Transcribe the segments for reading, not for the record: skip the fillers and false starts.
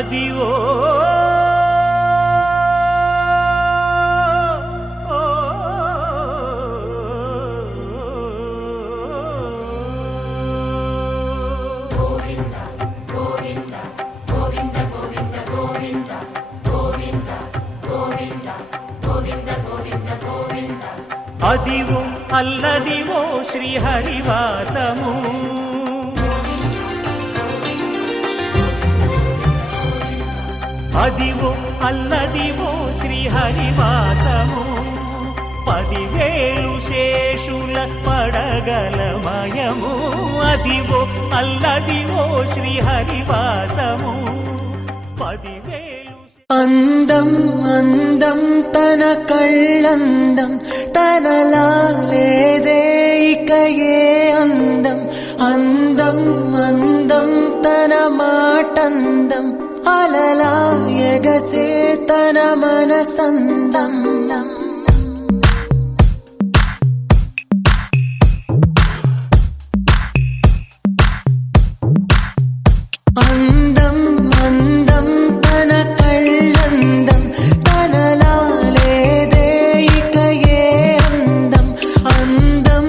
అదివో అదివో అల్లదివో శ్రీహరివాసము అదివో అల్లదివో శ్రీహరివాసము 10,000 శేషుల పడగలమయము అదివో అల్లదివో శ్రీహరివాసము 10,000 అందం అందం తన కళ్ళందం తనలా లేదే ఇక ఏ అందం అందం అందం తన మాటందం అలలా ఎగసే తన మనసందం అందం అందం తన కళ్ళందం తనలా లేదే ఇక ఏ అందం అందం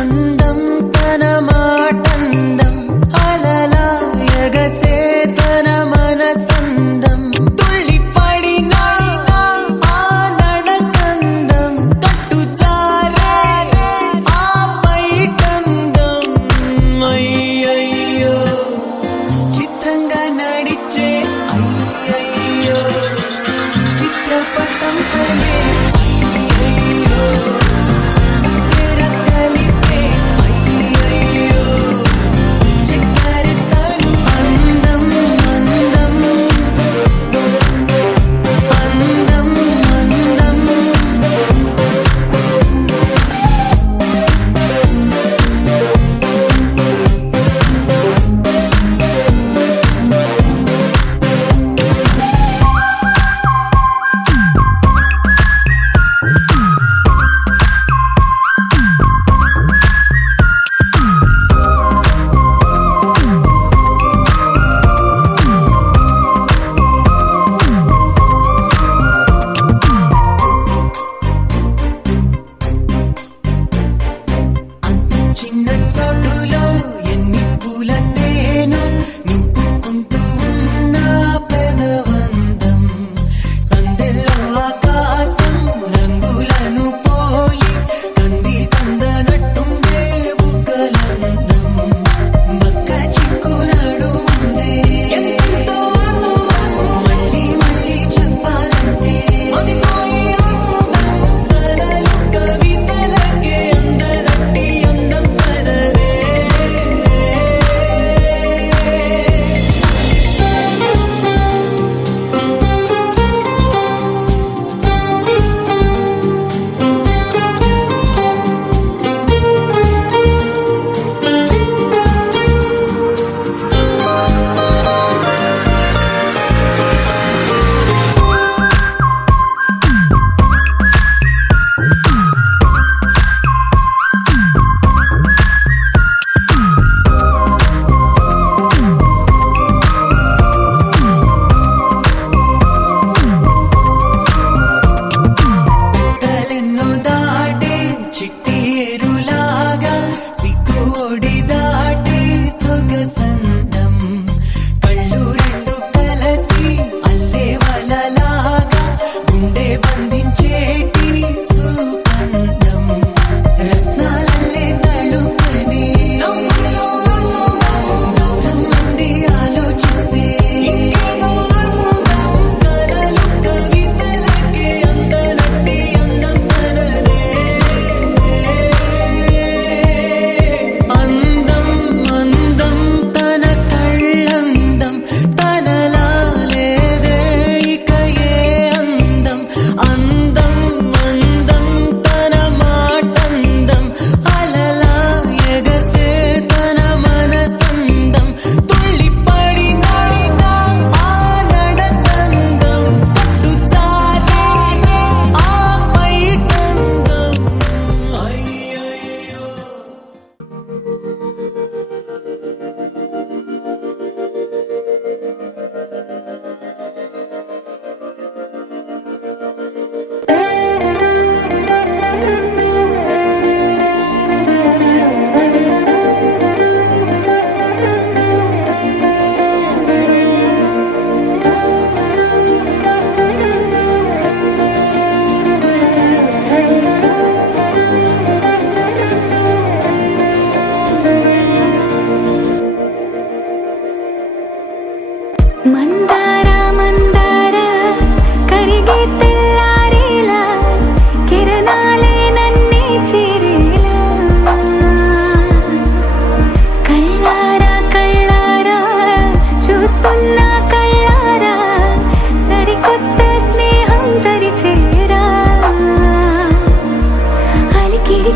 అందం తన మాటందం అలలా ఎగసే తన మనసందం తుళ్ళిపడిన ఆ నడకందం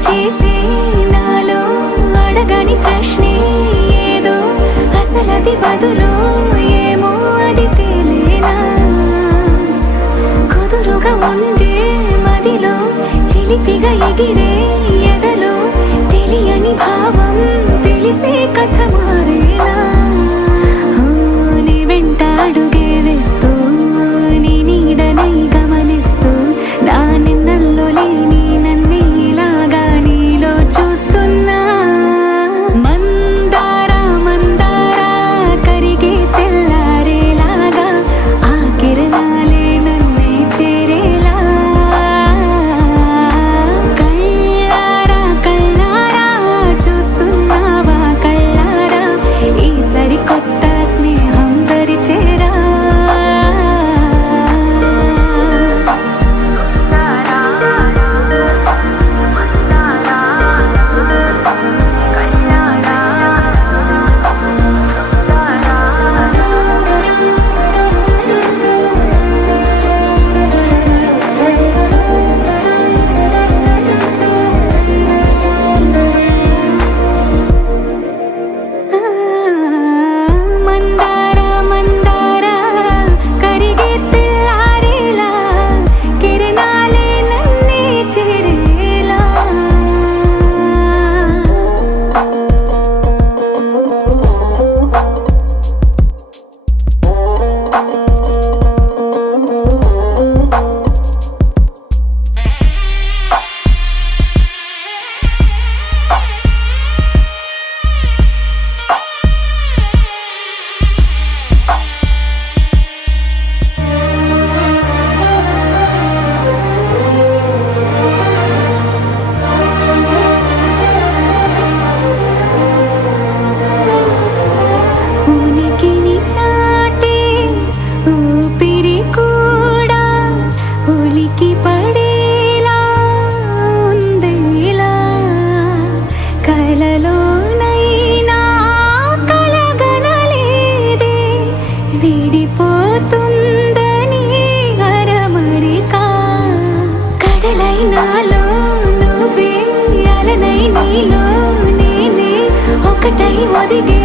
చేసే నాలో అడగని ప్రశ్నే ఏదో అసలది బదులు ఏమో అది తేలేనా కుదురుగా ఉండే మదిలో చిలిపిగా ఎగిరే ఎదలో తెలియని భావం తెలిసే కథ మారేనా నీ వెంట అడుగే వేస్తూ నీ నీడనై గమనిస్తూ నా నిన్నల్లో లేని నన్నే ఇలాగా నీలో చూస్తున్నా మందారా మందారా కరిగే తెల్లారేలాగా ఆ కిరణాలే నన్నే చేరేలా కళ్ళారా కళ్ళారా చూస్తున్నావా కళ్ళారా ఈ సరికొత్త స్నేహం దరిచేరా మందారా మందారా కరిగే తెల్లారేలా కిరణాలే నన్నే చేరేలా ఉనికిని చాటే ఊపిరి కూడా ఉలికి పడేలా ఉందేలా కలలోనైనా కలగనలేదే విడిపోతుందని అరమరిక కడలై నాలో నువ్వే అలనై నీలో నేనే ఒకటై ఒదిగే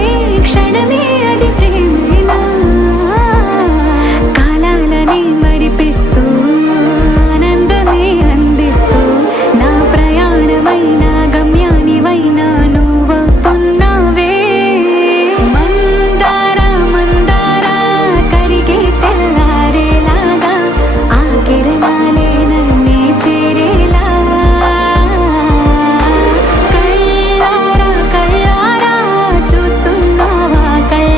క్షణమే అది ప్రేమేనా కాలాలని మరిపిస్తూ ఆనందమే అందిస్తూ నా ప్రయాణమైన గమ్యానివైనా నువ్వవుతున్నావే మందారా మందారా కరిగే తెల్లారేలాగా ఆ కిరణాలే నన్నే చేరేలా కళ్ళారా కళ్ళారా చూస్తున్నావా కళ్ళారా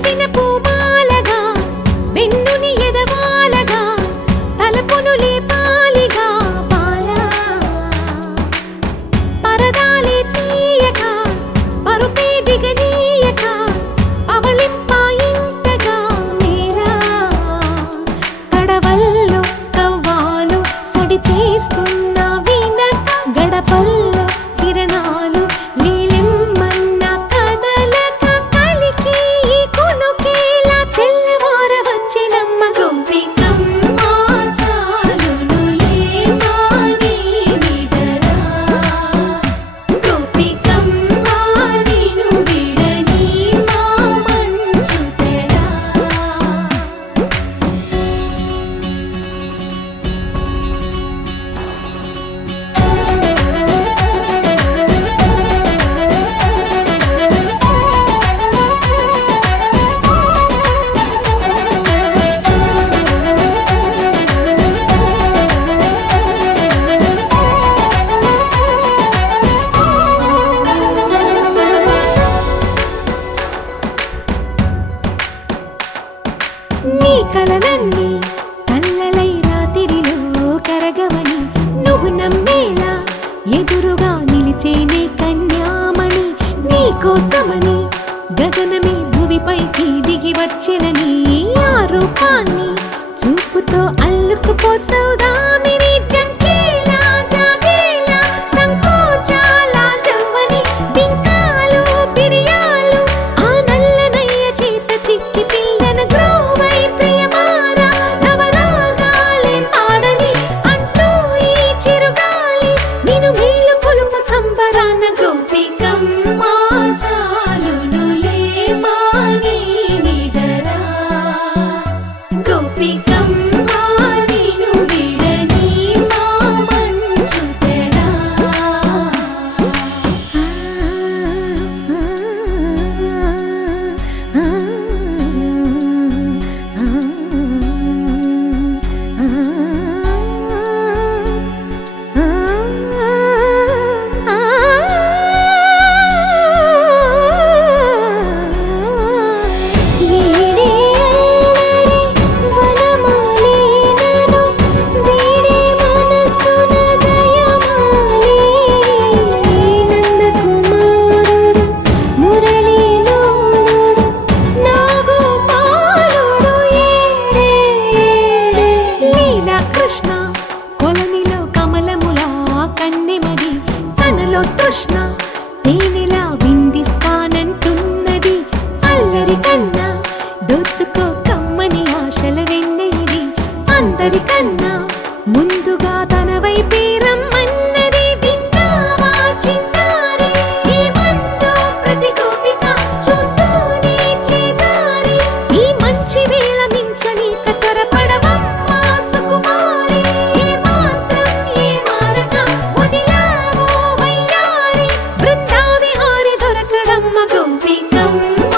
విరిసిన పూమాలగా వెన్నుని ఎదవాలగా తలపును లేపాలిగా బాలా పరదాలే తీయక పరుపే దిగనీయక అవలింపాయింతగా మేరా కడవల్లో కవ్వాలు సడి చేస్తున్న వినక గడపల్లో కిరణాలు నీలిమ్మన్న కదలక కలికి ఈ కొనుకేలా తెల్లవార వచ్చినమ్మ గోపికమ్మ చాలునులే మాని నిదరా గోపికమ్మ నిను విడని మా మంచు తెరా నీ కలలన్నీ కల్లలై రాత్రిలో కరగవని నువ్వు నమ్మేలా ఎదురుగా నిలిచేనే కన్యామణి నీ కోసమని గగనమే భువిపైకి దిగి వచ్చెనని ఆ రూపాన్ని చూపుతో అల్లుకుపోసౌదామిని జంకేలా జాగేలా సంకోచాల జవ్వని బింకాలు బిరియాలు ఆ నల్లనయ్య చేత చిక్కి పిల్లన గ్రోవై ప్రియమారా నవరాగాలే పాడని అంటూ ఈ చిరుగాలి నిన్ను మేలు పొలుపు సంబరాన గోపికమ్మ చాలునులే మాని నిదరా గోపికమ్మ నిను విడని మా మంచు తెరా వీడే అల్లరి వనమాలినను వీడే మనసున దయమాలి నందకుమారుడు మురళీలోలుడు నాగోపాలుడు ఏడే లీలా కృష్ణ కొలనిలో కమలములా కన్నెమది తనలో తృష్ణ తేనెలా విందిస్తానంటున్నది అల్లరి కన్నా దోచుకో కమ్మని ఆశల వెన్నెయిది అందరికన్నా ముందుగా తన వైపే రమ్మన్నది విన్నావా చిన్నారి ఏమందో ప్రతి గోపిక చూస్తూనే చేజారి ఈ మంచి వేళ మించని కతరపడవమ్మ సుకుమారి ఏ మాత్రం ఏ మారక వదిలావో వయ్యారి బృందావిహారి దొరకడమ్మ గోపికమ్మ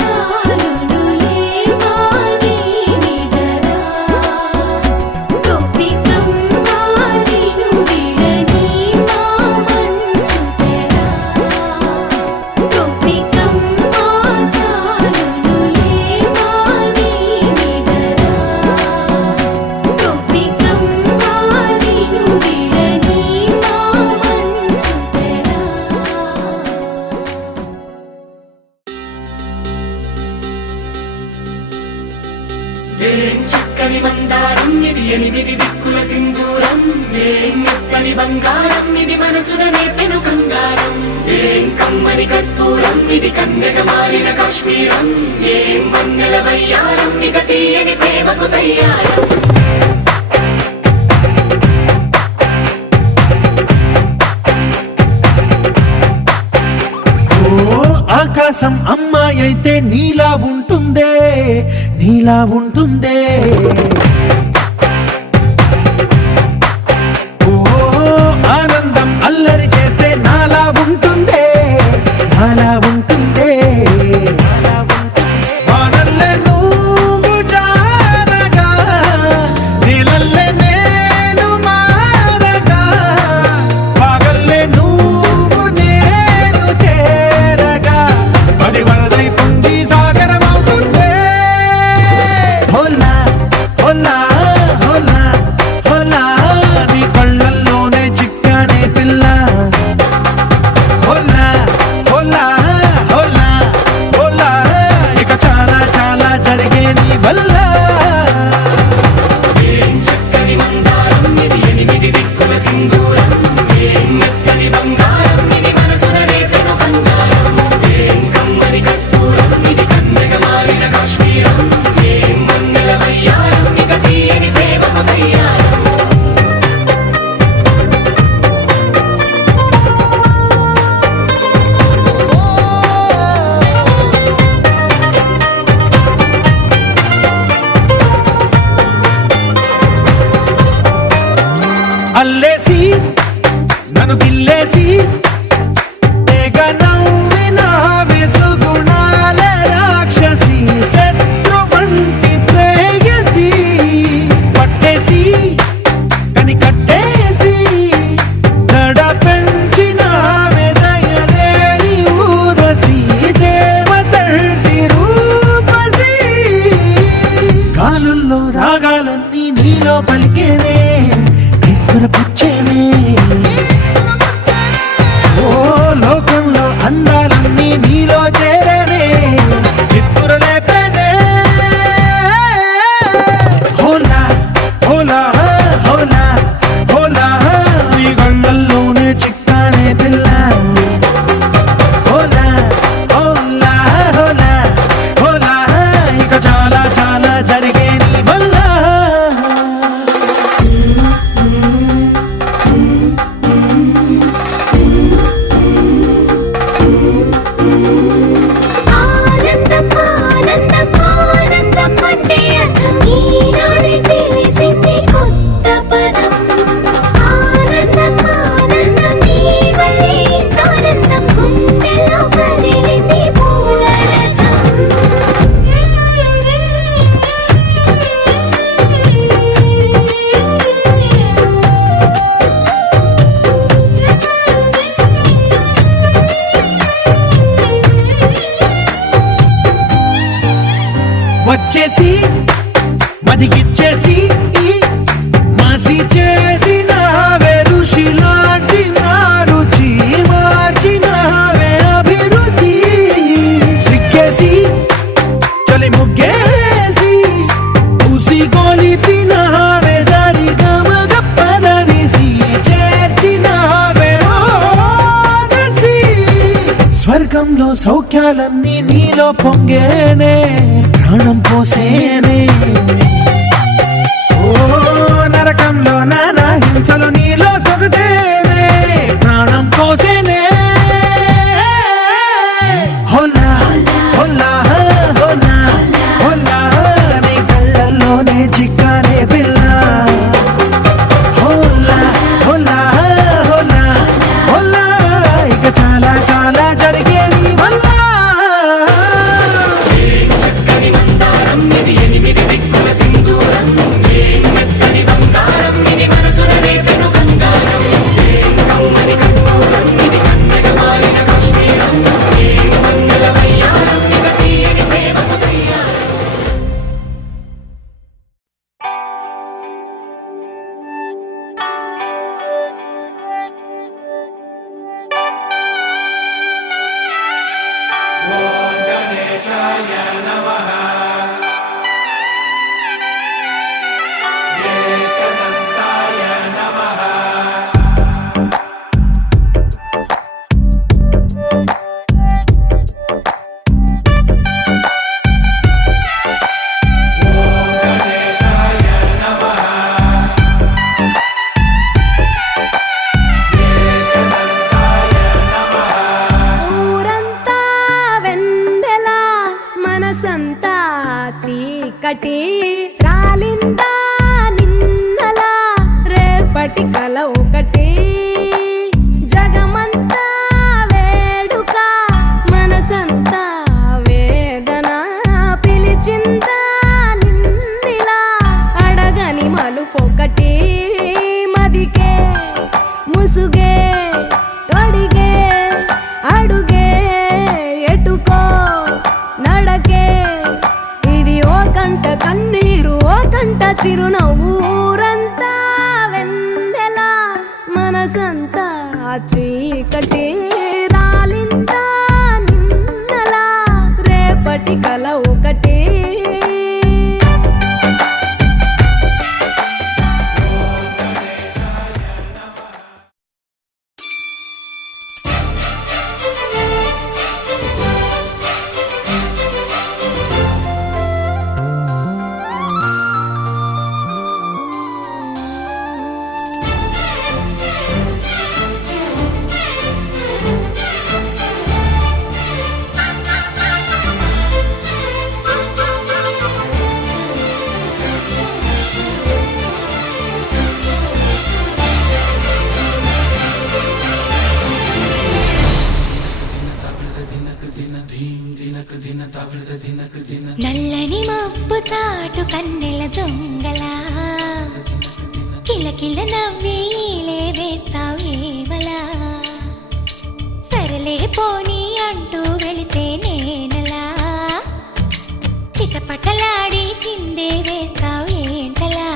చాలునులే మాని నిదరా గోపికమ్మ నిను విడని మా మంచు తెరా గోపికమ్మ చాలునులే మాని నిదరా గోపికమ్మ నిను విడని మా మంచు తెరా ఏం చక్కని మందారం ఇది ఎనిమిది దిక్కుల సింధూరం ఏం మెత్తని బంగారం ఇది మనసున నేపెను కంగారం ఏం కమ్మని కర్పూరం ఇది కన్యక మారిన కాశ్మీరం ఏం వన్నెల వయ్యారం ఇక తీయని ప్రేమకు తయ్యారం ఓ ఆకాశం అమ్మాయి అయితే నీలా ఉంటుందే నీలా ఉంటుందే ఓ ఆనందం అల్లరి చేస్తే నాలా ఉంటుందే నాలా ఉంటుందే వానల్లే నువ్వు జారగా నీలల్లే నేను మారగా పగల్లే నువ్వు నేను చేరగా పడి వరదై పొంగి సాగరమవుతూ నాలో పలికేనే నిక్కుర పుచ్చేనే ఓ లోకంలో అందాలన్నీ నీలో చేరేనే నిక్కుర లేపేనే హోలా హోలా హోలా హోలా నీ గంగల్లోనే చిక్కానే పిల్ల హోలా హోలా హోలా హోలా ఇక చాలా చాలా జరిగే నీ వల్ల ఆనందం ఆనందం ఆనందం అంటే అర్థం ఈనాడే తెలిసింది కొత్త పదం ఆనందం ఆనందం నీ వల్లే ఇంత ఆనందం గుండెల్లో కదిలింది పూల వచ్చేసి మదిగిచ్చేసి మాసి చేసి నావే ఋషి లాంటి నా రుచి మార్చినావే అభిరుచి సిక్కేసి చలి ముగ్గేసి పూసి గోలిపినావే సరి గమగప్పదనిసి చేర్చినావే ఓదసి స్వర్గంలో సౌఖ్యాలన్నీ నీలో పొంగేనే ప్రాణం పోసేనే ఓ నరకంలో నానా హింసలు నీలో సొగసేనే ప్రాణం పోసేనే హోలా హోలా హోలా హోలా నీ కళ్ళల్లోనే చిక్కానే పిల్ల హోలా హోలా హోలా హోలా ఇక చాలా చాలా జరిగే నీ వల్ల చక్కని మందారం ఇది ఎనిమిది దిక్కుల సింధూరం ఏం మెత్తని బంగారం ఇది మనసున రేపెను బంగారం ఏం కమ్మని కర్పూరం ఇది కన్నెగ మారిన కాశ్మీరం ఏం మంగళ వయ్యారం ఇక తీయని ప్రేమకు తయ్యారం ఊరంతా వెన్నెల మనసంతా చీకటి రాలిందా నిన్నలా రేపటి కల ఒకటి జగమంతా వేడుక మనసంతా వేదన పిలిచిందా నిన్నిలా అడగని మలుపొకటి మదికే ముసుగే తొడిగే అడుగే ఎటుకో నడకే ఇది ఓ కంట కన్నీరు ఓ కంట చిరునవ్వు ఊరంతా వెన్నెల మనసంతా చీకటి రాలిందా నిన్నలా రేపటి కల ఒకటి నల్లని మబ్బు చాటు కన్నెల దొంగలా కిలకిల నవ్వేలే వేస్తావేవలా సరలే పోనీ అంటూ వెళితే నేనలా చిటపటలాడి చిందే వేస్తావేంటలా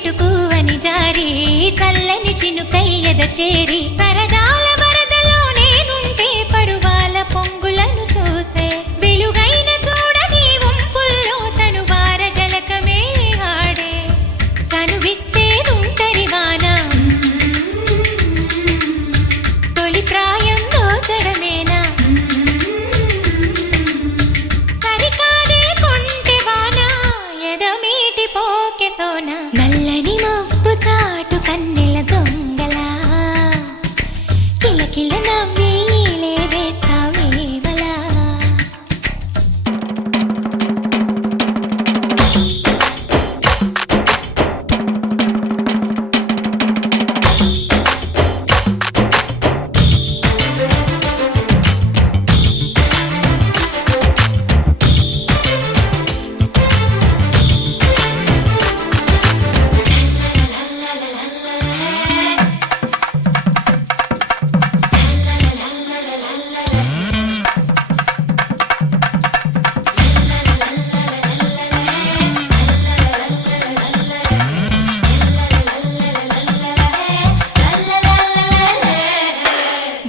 చిటుకు అని జారి చల్లని చినుకయ్యద చేరి సరదాల వరదలో నేనుంటే పరువాల పొంగులను చూసే వెలుగైన చూడని వంపుల్లో తను వార జలకమే ఆడే చనువిస్తే తుంటరి వాన తొలి ప్రాయం దోచడమేనా సరికాదే కొంటె వాన ఎదమీటి పోకె సోన నల్లని మబ్బు చాటు కన్నెల దొంగలా కిలకిల నవ్వి ఈలే వేస్తావేవలా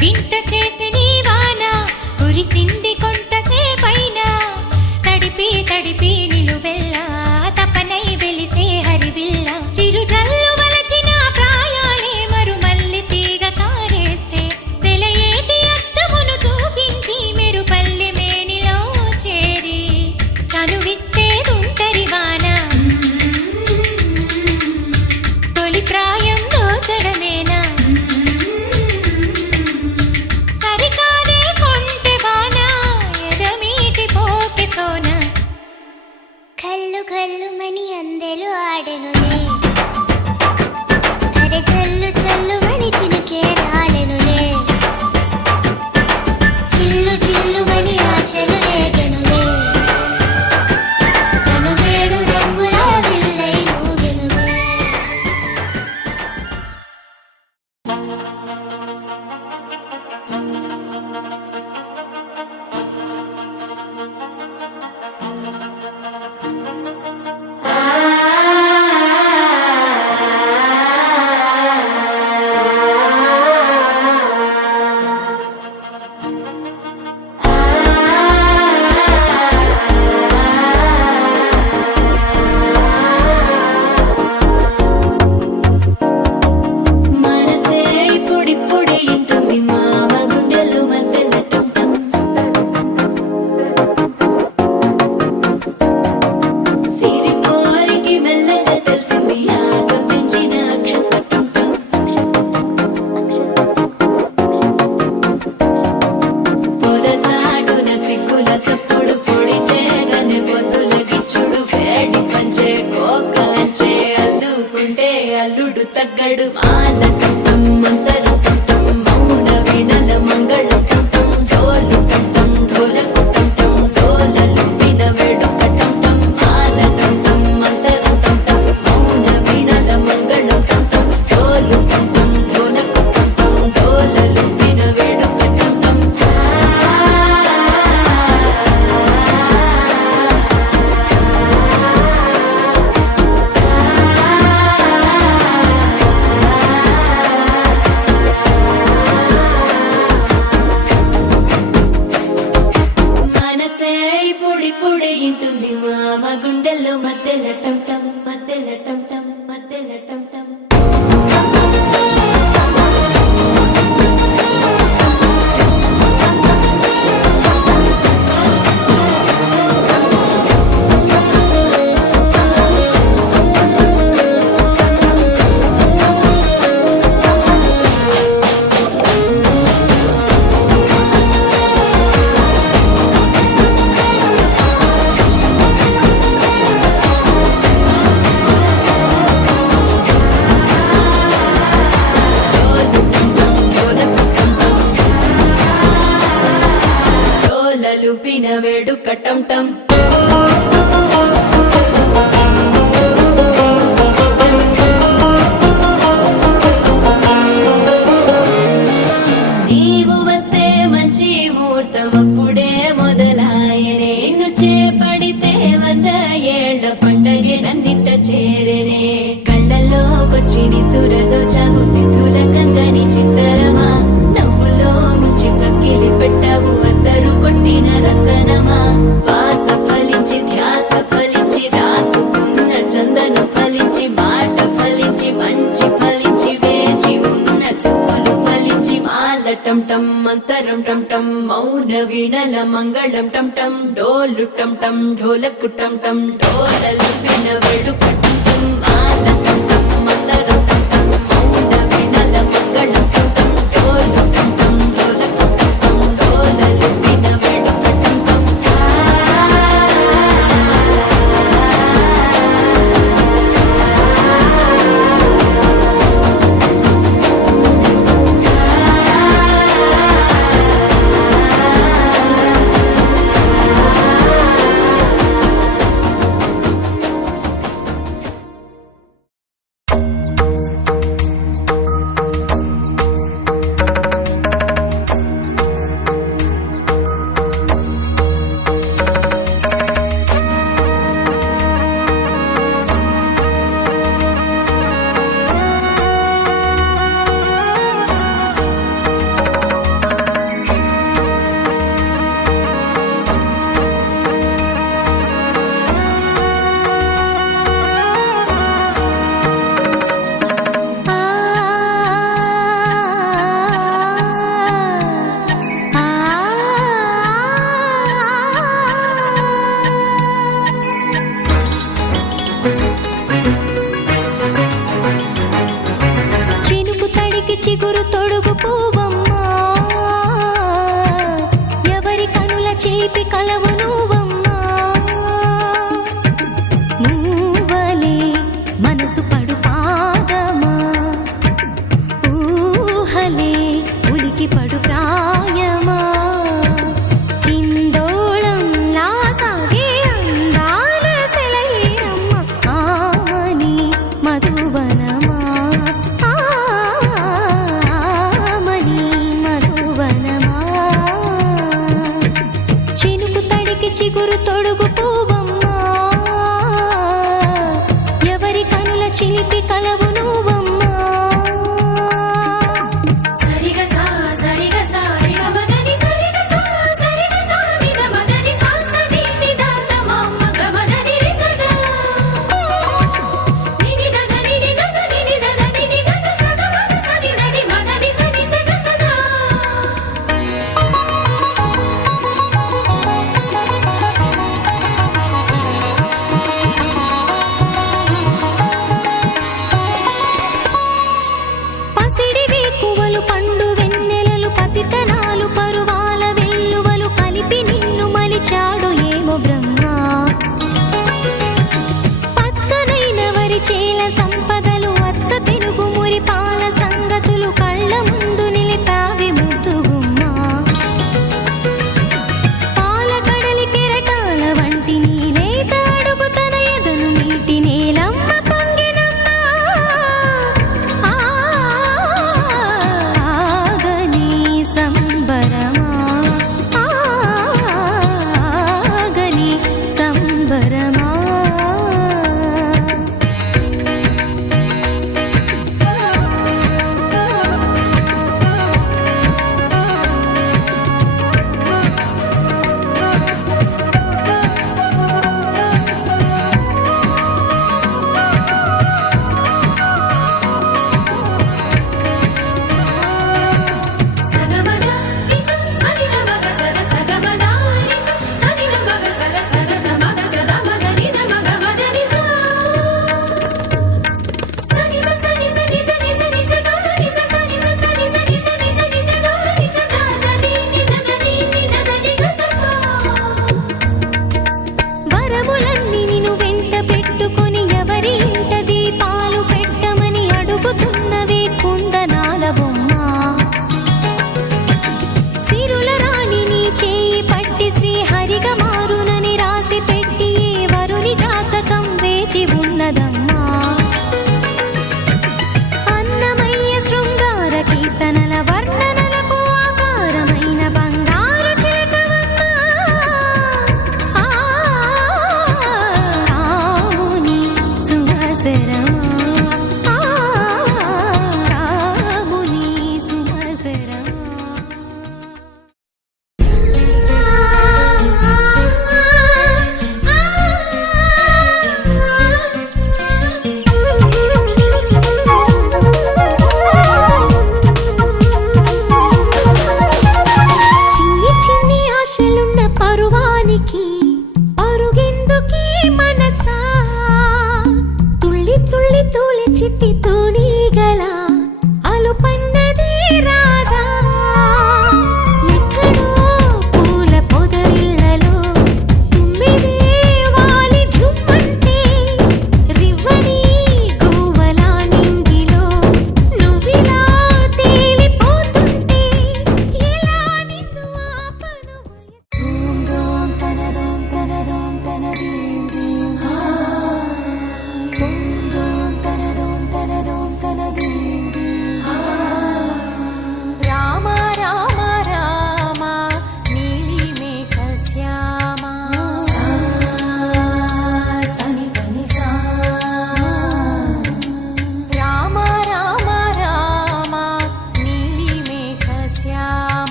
వింత చేసి నీ వాన కురిసింది కొంతసేపైనా తడిపి తడిపి నిలువెల్లా తపనై వెలిసే హరివిల్లా చిరు జల్లు వలచిన ప్రాయాలే మరుమల్లి తీగ కారేస్తే సెలయేటి అద్దమును చూపించి మెరుపల్లి మేనిలో చేరి చనువిస్తే తుంటరి వాన తొలి ప్రాయం దోచడమేనా సరికాదే కొంటె వాన ఎదమీటి పోకె సోన కల్లు కల్లుమని అందెలు ఆడెనులే అరె చల్లు చల్లుమని చినుకే రాలెనులే చిల్లు చిల్లుమని ఆశలు రేగెనులే తను వేడు రంగుల విల్లై ఊగెనులే మనసే ఇప్పుడిప్పుడే ఇంటుంది మామ గుండెలు మధ్యలటం సిరిపోరికి మెల్లగా తెలిసింది ఆశ పెంచిన అక్షతటం పొదసాటున సిగ్గుల సప్పుడు పొడి చేయగానే పొద్దుల గిచ్చుడు వేడి పంచే కోకంచే అల్లుకుంటే అల్లుడు తగ్గడు మాల టంటం మంతరం టంటం మౌన వీణల మంగళం టంటం డోలు టంటం ఢోలకు టంటం డోలలు విన వేడుక టంటం మాల టంటం మంతరం టంటం మౌన వీణల మంగళం టంటం డోలు టంటం ఢోలకు టంటం డోలలు విన వేడుక టంటం మనసే ఇప్పుడిప్పుడే ఇంటుంది మామ గుండెల్లో మధ్యలటం టం మధ్యలటం టం మధ్యలటం టం లుపిన వేడుక టం టం నీవు వస్తే మంచి ముహూర్తం అప్పుడే మొదలాయనే నిన్ను చేపడితే 100 ఏళ్ల పండగే నన్నిట్ట చేరేనే కళ్ళ టం టం మంతరం టం టం మౌన వీణల మంగళం టం టం డోలు టం టం ఢోలకు టం టం డోలలు విన వేడుక టం టం మాల టం టం మంతరం టం టం మౌన వీణల మంగళం టం టం డోలు టం టం ఢోలకు టం టం డోలలు విన వేడుక టం టం చినుకు తడికి చిగురు తొడుగు పూవమ్మా ఎవరి కనుల చేపి కలవు నువ్వమ్మా నువ్వలే మనసు పడు పాదమా ఊహలే ఉలికి పడు ప్రాయమా ఇందోళం లా సాగే అందాల సెలయేరమ్మ ఆమని మధువనమా ఆమని మధువనమా చినుకు తడికి చిగురు తొడుగు పూవమ్మా ఎవరి కనుల చిలిపి కలవు నువ్వమ్మా సరిగ సా సరిగ సా రిగ మదని సరిగ సా సరిగ సా నిద మదని సా సని నిద తమమ్మ గమదని రిసదా నిని దద నిని గద నిని దద నిని గద సగ మగ సని దని మదని సని సగ సదా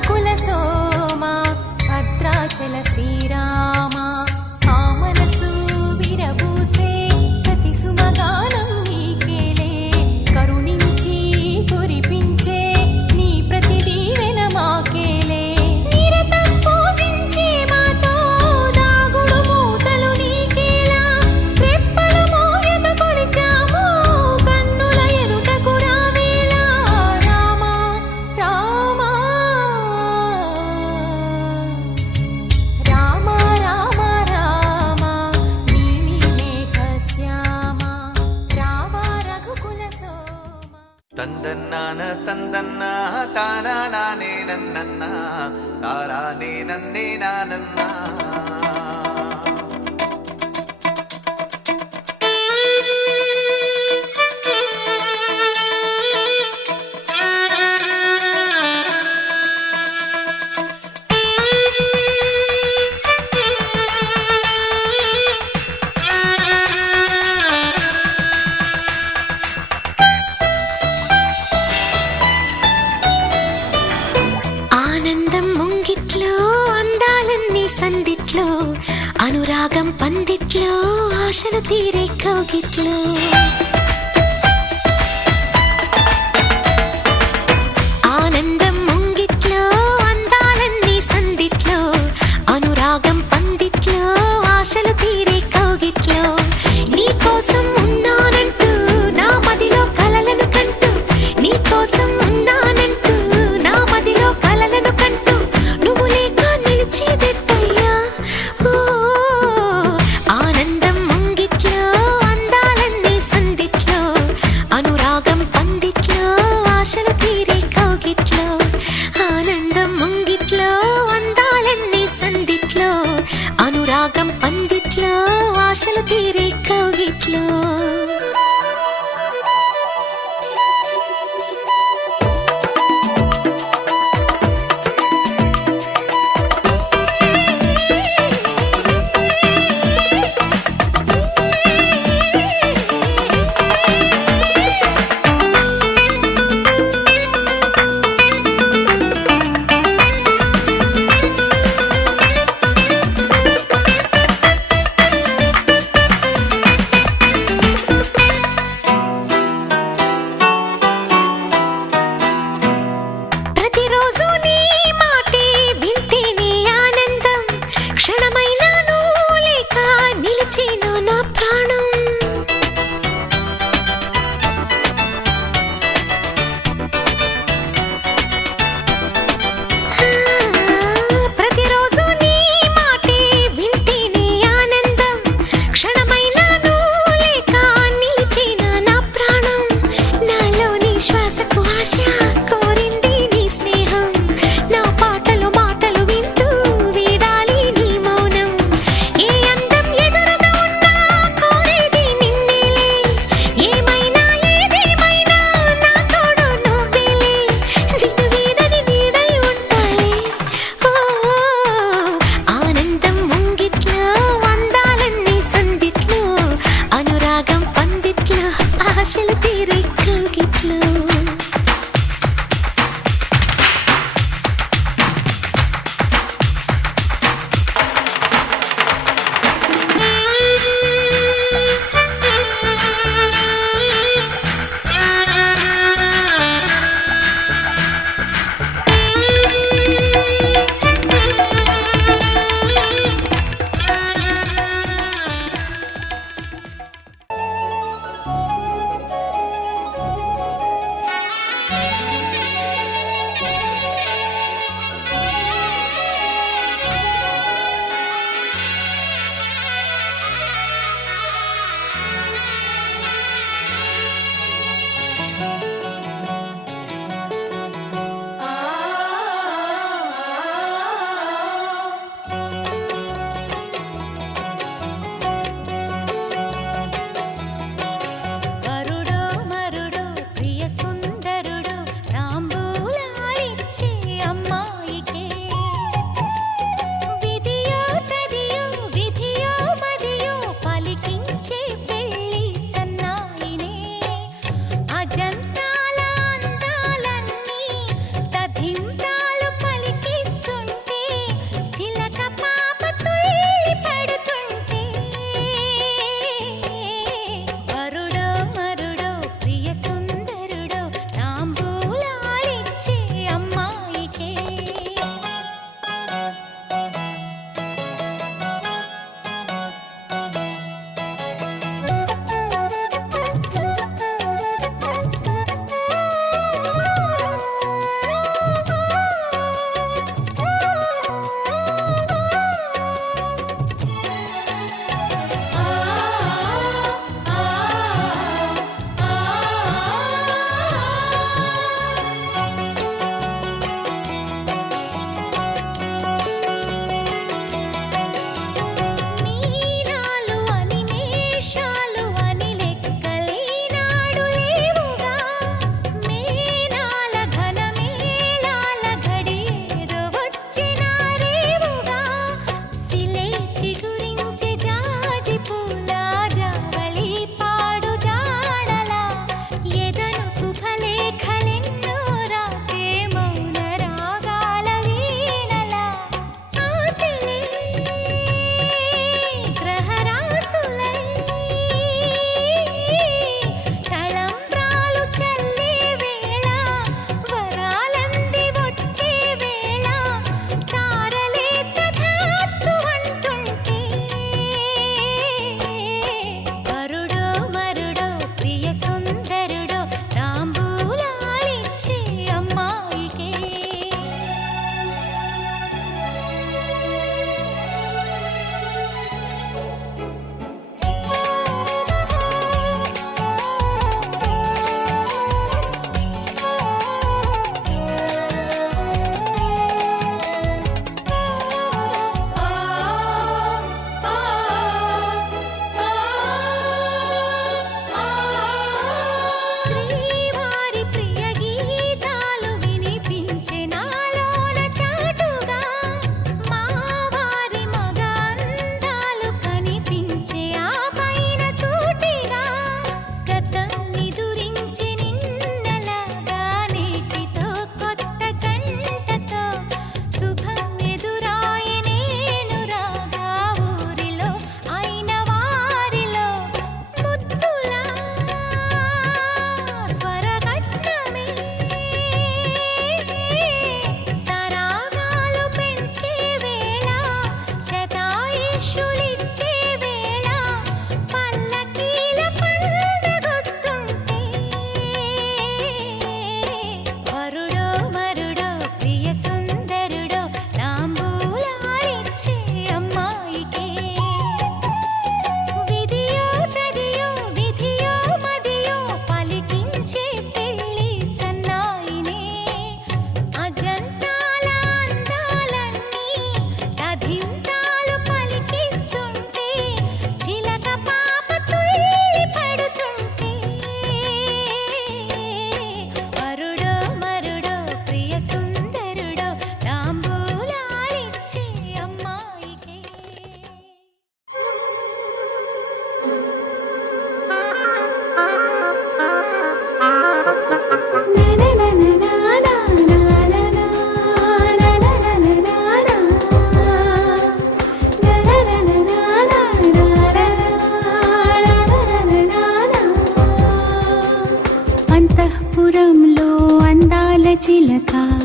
రఘుకుల సోమ భద్రాచల శ్రీరామ ఆ మనసు విరబూసే ప్రతి సుమగానం నీకేలే కరుణించి కురిపించే నీ ప్రతి దీవెన మాకేలే నిరతం పూజించే మాతో దాగుడు మూతలు నీకేలా రెప్పలు మోయక కొలిచాము కన్నుల ఎదుటకు రావేలా రామ రామ రామ రామ రామ నీలి మేఘ శ్యామ రామ రఘుకుల సోమ తందన్నాన తందన్న తానా నానే నన్నన్న తారానే నన్నే నానన్న ఆనందం ముంగిట్లో అందాలన్నీ సందిట్లో అనురాగం పందిట్లో ఆశలు తీరే కౌగిట్లో ఆనందం ముంగిట్లో అందాలన్నీ సందిట్లో అనురాగం పందిట్లో ఆశలు తీరే కౌగిట్లో నీకోసం ఉన్నానంటూ నా మదిలో కలలను కంటూ నీకోసం ఉన్నానంటూ నా మదిలో కలలను కంటూ నువ్వు లేక నిలిచేదెట్టయ్యా ఓ ఆనందం ముంగిట్లో అందాలన్నీ సందిట్లో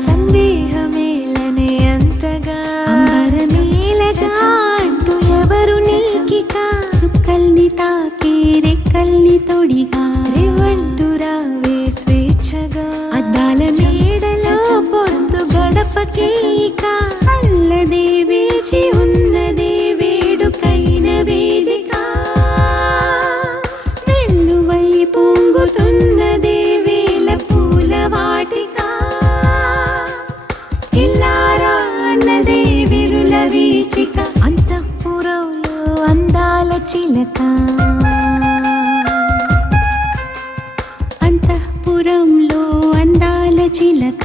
సందేహమేలనే అంతగా అంబరమేలగా అంటూ ఎవరు నీకిక చుక్కల్ని తాకే రెక్కల్ని తొడిగా రేవంటూ రావే స్వేచ్ఛగా అద్దాల మేడలో పొద్దు గడపకేక అల్లదే వేచి ఉన్నదే వేడుకైన వేదిక వెల్లువై పొంగుతున్నదే వేల పూల వాటిక ఇల్లారా అన్నదే విరుల వీచిక అంతఃపురంలో అందాల చిలక అంతఃపురంలో అందాల చిలక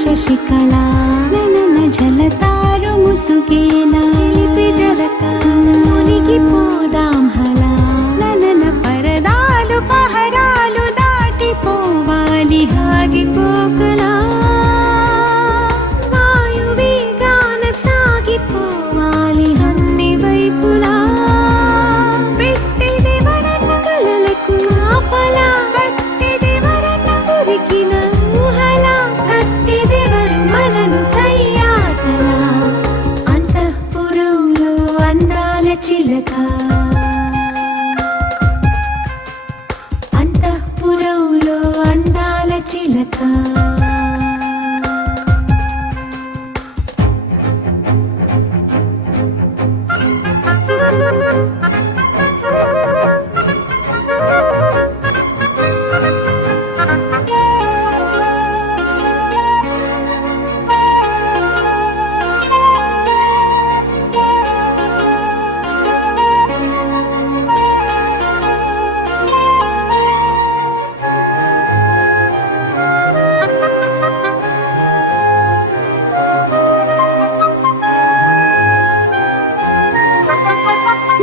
శశికళ ననన జలతారు ముసుగేలా చిలిపి జలక మునిగి పోదాం హలా ననన పరదాలు పహరాలు దాటిపోవాలి ఆగిపోకలా వాయువేగాన సాగిపోవాలి అన్ని వైపులా పెట్టిదెవరన్న కలలకు కాపలా కట్టిదెవరన్న ఉరికిన ఊహలా కట్టిదెవరు మనను సయ్యాటలా అంతఃపురంలో అందాల చిలక అంతఃపురంలో అందాల చిలక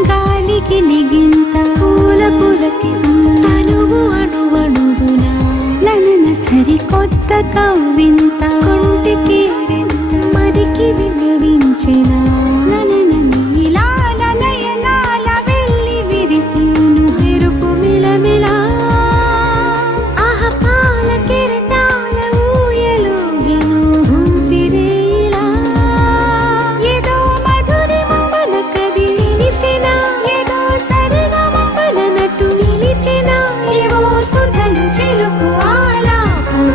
గాలికి లిగింత పూల పులకింత తనువు అణువణువున ననన సరికొత్త కవ్వింత కొంటికి మదికి విన్నవించిన ననన నీలాల నయనాల వెళ్ళి విరిసేను మెరుపు మిలమిలా ఆహపాల కెరటాల ఊయలోగెను ఊపిరేలా ఏదో మధురిమ మనకది నిలిసిన ఏదో సరిగమ మననటు నిలిచిన ఏవో సుధలు చిలుకు ఆలాపన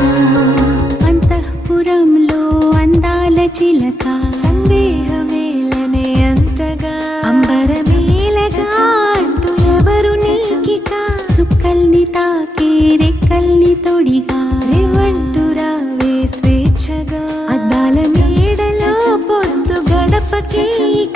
అంతఃపురంలో అందాల చిలక సందేహమేలనే అంతగా అంబరమేలగా అంటూ ఎవరు నీకిక చుక్కల్ని తాకే రెక్కల్ని తొడిగా రేవంటూ రావే స్వేచ్ఛగా అద్దాల మేడలో పొద్దు గడపకేక